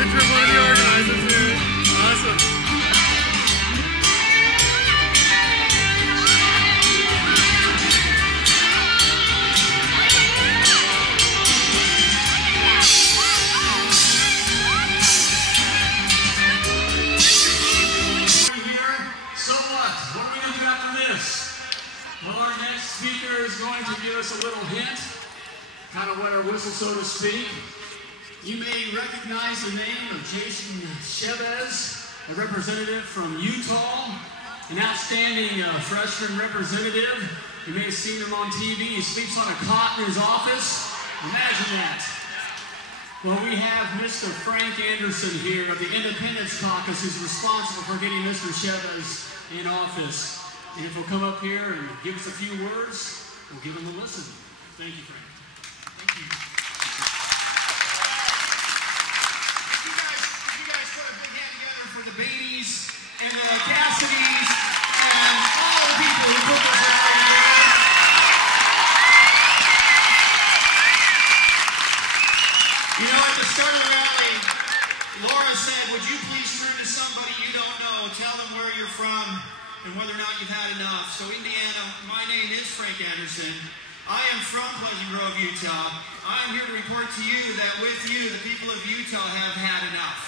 picture of one of the organizers here. Awesome. Well, our next speaker is going to give us a little hint, kind of wet our whistle, so to speak. You may recognize the name of Jason Chavez, a representative from Utah, an outstanding freshman representative. You may have seen him on TV. He sleeps on a cot in his office. Imagine that. Well, we have Mr. Frank Anderson here of the Independence Caucus, who's responsible for getting Mr. Chavez in office. And if he'll come up here and give us a few words, we'll give him a listen. Thank you, Frank. Thank you. If you guys put a big hand together for the Beatties and the Cassidys and all the people who put this rally together. You know, at the start of the rally, Laura said, would you please turn to somebody you don't know, tell them where you're from, and whether or not you've had enough. So Indiana, my name is Frank Anderson. I am from Pleasant Grove, Utah. I am here to report to you that with you, the people of Utah have had enough.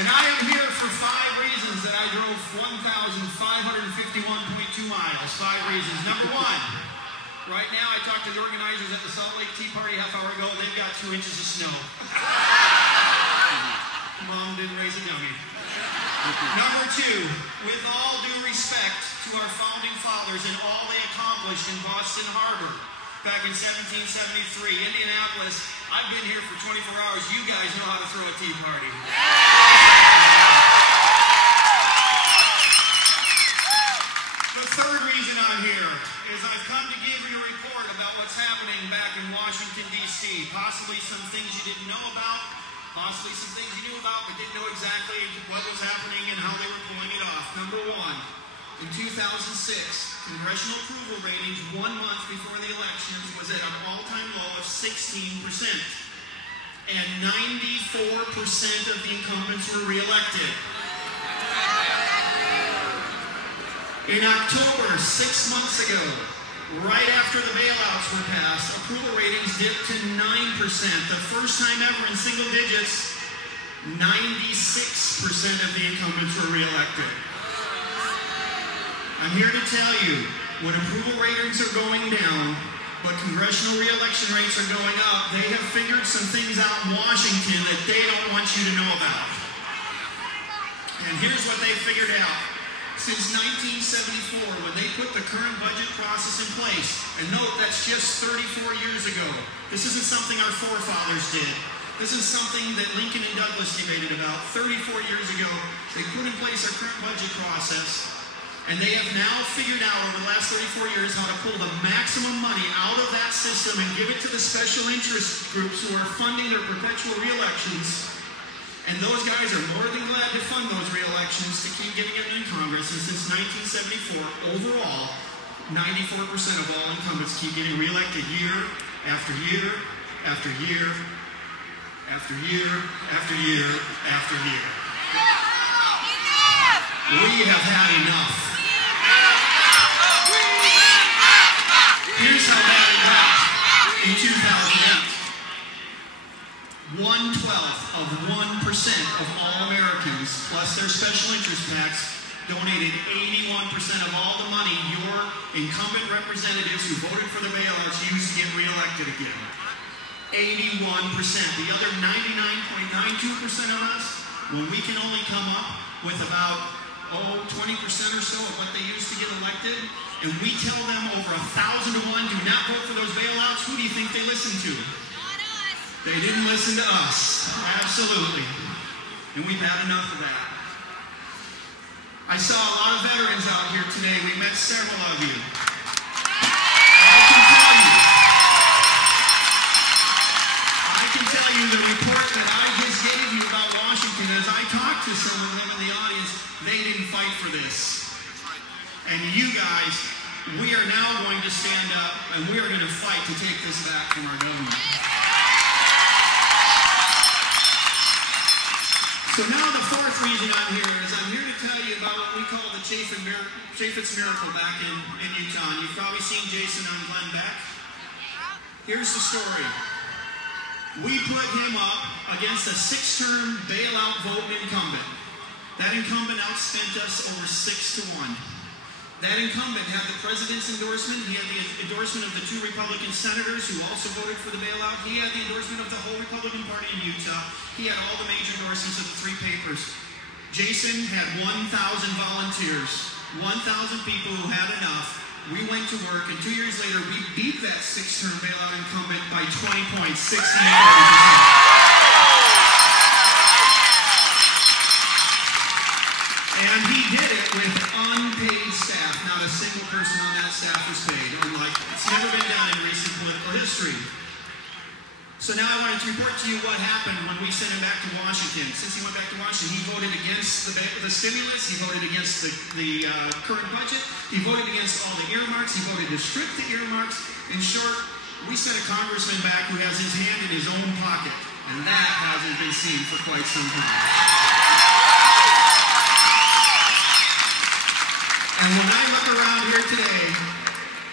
And I am here for 5 reasons that I drove 1,551.2 miles. 5 reasons. Number 1, right now I talked to the organizers at the Salt Lake Tea Party a half hour ago. They've got 2 inches of snow. Mom didn't raise a dummy. Number 2, with all due respect to our founding fathers and all they accomplished in Boston Harbor back in 1773, Indianapolis, I've been here for 24 hours. You guys know how to throw a tea party. The 3rd reason I'm here is I've come to give you a report about what's happening back in Washington, D.C. Possibly some things you didn't know about. Possibly some things you knew about but didn't know exactly what was happening and how they were pulling it off. Number 1, in 2006, congressional approval ratings 1 month before the elections was at an all-time low of 16%. And 94% of the incumbents were reelected. In October, 6 months ago, right after the bailouts were passed, approval ratings dipped to 9%. The first time ever in single digits, 96% of the incumbents were reelected. I'm here to tell you, when approval ratings are going down, but congressional re-election rates are going up, they have figured some things out in Washington that they don't want you to know about. And here's what they figured out. Since 1974, when they put the current budget process in place, and note that's just 34 years ago. This isn't something our forefathers did. This is something that Lincoln and Douglas debated about 34 years ago. They put in place our current budget process, and they have now figured out over the last 34 years how to pull the maximum money out of that system and give it to the special interest groups who are funding their perpetual re-elections. And those guys are more than glad to fund those re-elections to keep getting it in Congress. And since 1974, overall, 94% of all incumbents keep getting re-elected year after year after year after year after year after year. We have had enough. Here's how bad it got in 2008. 1/12 of 1% of all Americans, plus their special interest PACs, donated 81% of all the money your incumbent representatives who voted for the bailouts used to get reelected again. 81%. The other 99.92% of us, when we can only come up with about 20% or so of what they used to get elected, and we tell them over 1,000 to 1, do not vote for those bailouts, who do you think they listen to? They didn't listen to us. Absolutely. And we've had enough of that. I saw a lot of veterans out here today. We met several of you. I can tell you the report that I just gave you about Washington, as I talked to some of them in the audience, they didn't fight for this. And you guys, we are now going to stand up and we are going to fight to take this back from our government. reason I'm here is I'm here to tell you about what we call the Chaffetz Miracle back in Utah. You've probably seen Jason on Glenn Beck. Here's the story. We put him up against a 6-term bailout vote incumbent. That incumbent outspent us over 6-1. That incumbent had the president's endorsement. He had the endorsement of the 2 Republican senators who also voted for the bailout. He had the endorsement of the whole Republican Party in Utah. He had all the major endorsements of the 3 papers. Jason had 1,000 volunteers, 1,000 people who had enough. We went to work, and 2 years later, we beat that 6-term bailout incumbent by 20 points, 68%. And he did it with unpaid staff. Not a single person on that staff was paid. It's never been done in recent political history. So now I wanted to report to you what happened when we sent him back to Washington. Since he went back to Washington, he voted against the stimulus. He voted against the current budget. He voted against all the earmarks. He voted to strip the earmarks. In short, we sent a congressman back who has his hand in his own pocket. And that hasn't been seen for quite some time. And when I look around here today,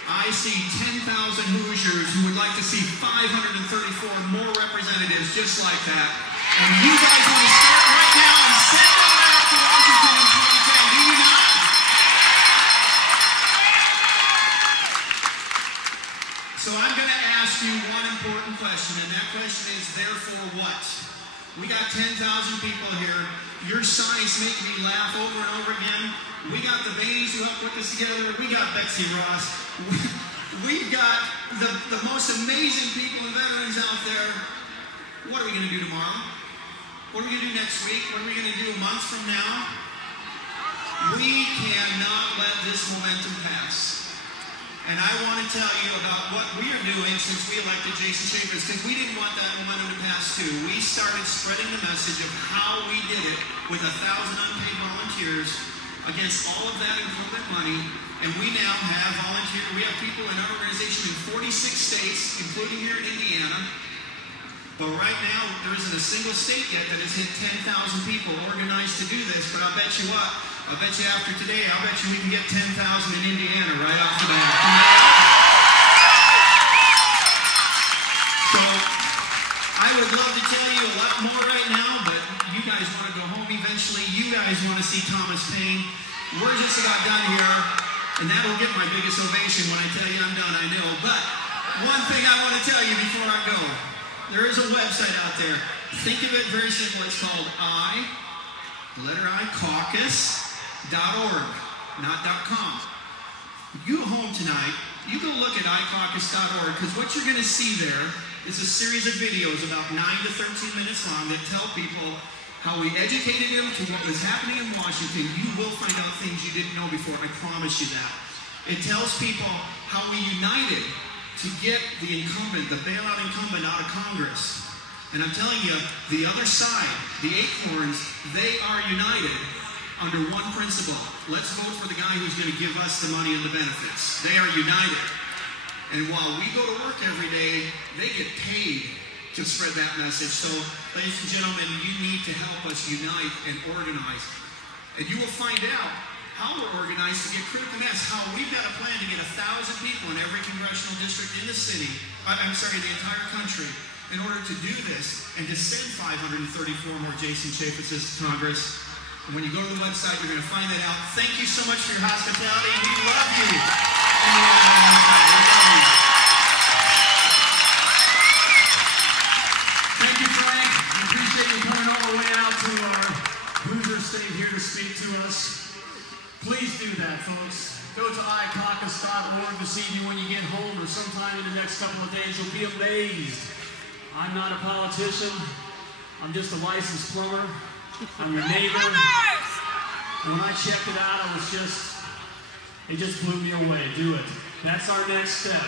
I see 10,000 Hoosiers who would like to see 534 more representatives just like that. And you guys want to start right now and send them back to Washington in 2010, do you not? So I'm going to ask you one important question, and that question is, therefore what? We got 10,000 people here. Your signs make me laugh over and over again. We got the Baines who helped put this together. We got Betsy Ross. We've got the most amazing people and veterans out there. What are we going to do tomorrow? What are we going to do next week? What are we going to do a month from now? We cannot let this momentum pass. And I want to tell you about what we are doing since we elected Jason Chaffetz, because we didn't want that momentum to pass too. We started spreading the message of how we did it with 1,000 unpaid volunteers against all of that incumbent money. And we now have we have people in our organization in 46 states, including here in Indiana. But right now, there isn't a single state yet that has hit 10,000 people organized to do this. But I'll bet you what? I'll bet you after today, I'll bet you we can get 10,000 in Indiana right off the bat. So, I would love to tell you a lot more right now, but you guys want to go home eventually. You guys want to see Thomas Paine. We're just about done here, and that will get my biggest ovation when I tell you I'm done, I know. But one thing I want to tell you before I go, there is a website out there. Think of it very simple. It's called caucus.org, not .com. You go home tonight, you go look at icaucus.org, because what you're going to see there is a series of videos about 9 to 13 minutes long that tell people how we educated them to what was happening in Washington. You will find out things you didn't know before, I promise you that. It tells people how we united to get the incumbent, the bailout incumbent, out of Congress. And I'm telling you, the other side, the Acorns, they are united under one principle. Let's vote for the guy who's going to give us the money and the benefits. They are united. And while we go to work every day, they get paid to spread that message. So, ladies and gentlemen, you need to help us unite and organize. And you will find out how we're organized to get critical mass, how we've got a plan to get 1,000 people in every congressional district in the city, the entire country, in order to do this and to send 534 more Jason Chaffetz's to Congress. And when you go to the website, you're going to find that out. Thank you so much for your hospitality. We love you. Thank you, Frank. I appreciate you coming all the way out to our Hoosier State here to speak to us. Please do that, folks. Go to icaucus.org this evening when you get home or sometime in the next couple of days. You'll be amazed. I'm not a politician. I'm just a licensed plumber. I'm your neighbor. And when I checked it out, it just blew me away. Do it. That's our next step.